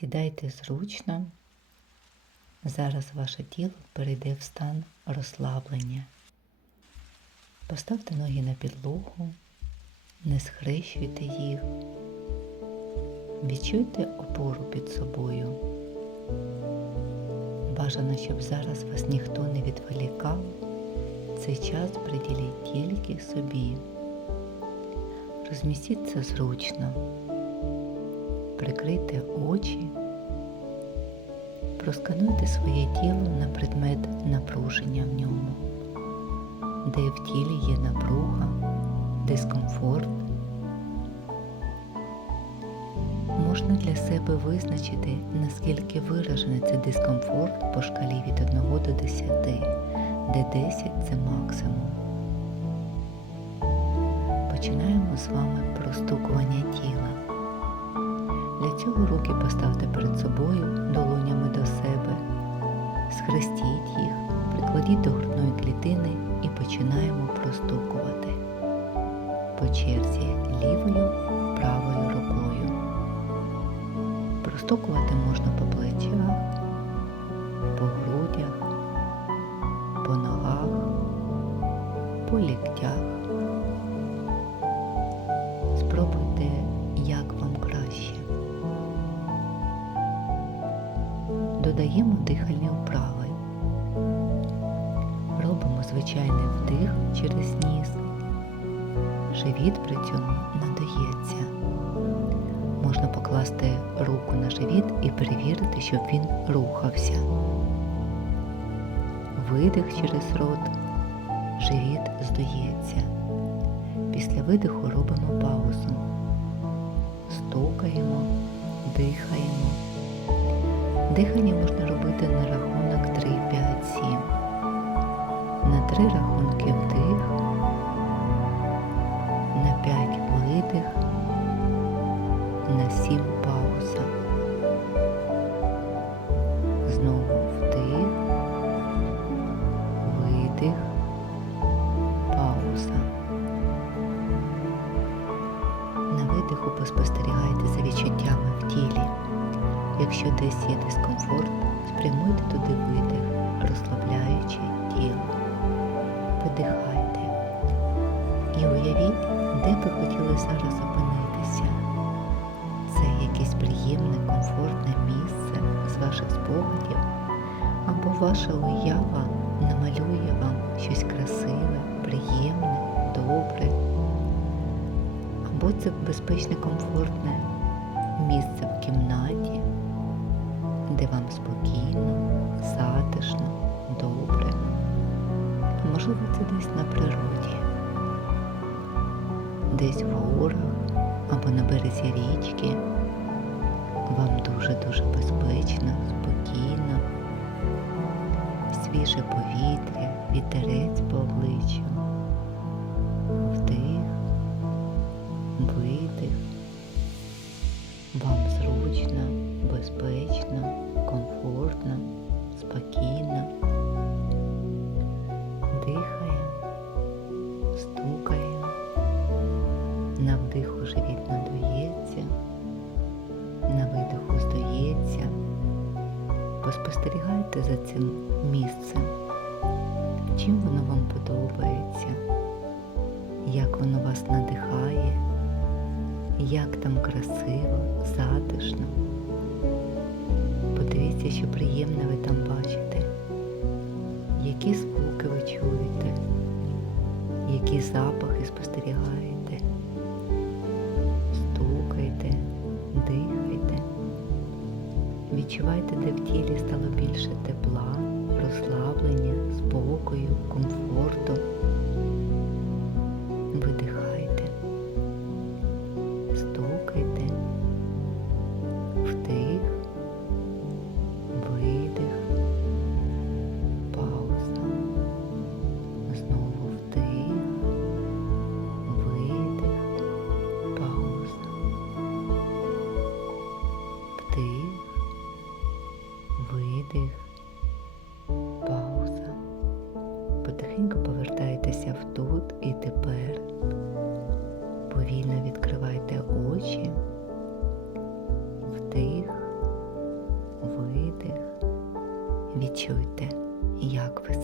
Сідайте зручно. Зараз ваше тіло перейде в стан розслаблення. Поставте ноги на підлогу, не схрещуйте їх. Відчуйте опору під собою. Бажано, щоб зараз вас ніхто не відволікав. Цей час приділіть тільки собі. Розмістіться зручно, прикрийте очі, проскануйте своє тіло на предмет напруження в ньому, де в тілі є напруга, дискомфорт. Можна для себе визначити, наскільки виражений цей дискомфорт по шкалі від 1 до 10, де 10 це максимум. Починаємо з вами простукування тіла. Цього руки поставте перед собою долонями до себе, схрестіть їх, прикладіть до грудної клітини і починаємо простукувати по черзі лівою, правою рукою. Простукувати можна по плечах, Додаємо дихальні вправи. Робимо звичайний вдих через ніс. Живіт при цьому надається. Можна покласти руку на живіт і перевірити, щоб він рухався. Видих через рот, живіт здується. Після видиху робимо паузу. Стукаємо, дихаємо. Дихання можна робити на рахунок 3, 5, 7. На три рахунки вдих, на 5 видих, на 7 пауза. Знову вдих, видих, пауза. На видиху поспостерігайте Якщо десь є дискомфорт, спрямуйте туди видих, розслабляючи тіло. Видихайте. І уявіть, де би хотіли зараз опинитися. Це якесь приємне, комфортне місце з ваших спогадів, або ваша уява намалює вам щось красиве, приємне, добре. Або це безпечне, комфортне місце в кімнаті, де вам спокійно, затишно, добре. Можливо, це десь на природі, десь в горах або на березі річки. Вам дуже-дуже безпечно, спокійно, свіже повітря, вітерець по вдиху живіт надується, на видиху здується. Поспостерігайте за цим місцем. Чим воно вам подобається, як воно вас надихає як там красиво, затишно. Подивіться, що приємне ви там бачите, які звуки ви чуєте, які запахи спостерігаєте. Відчувайте, де в тілі стало більше тепла, розслаблення, Залишайтеся тут і тепер. Повільно відкривайте очі, вдих, видих, відчуйте, як ви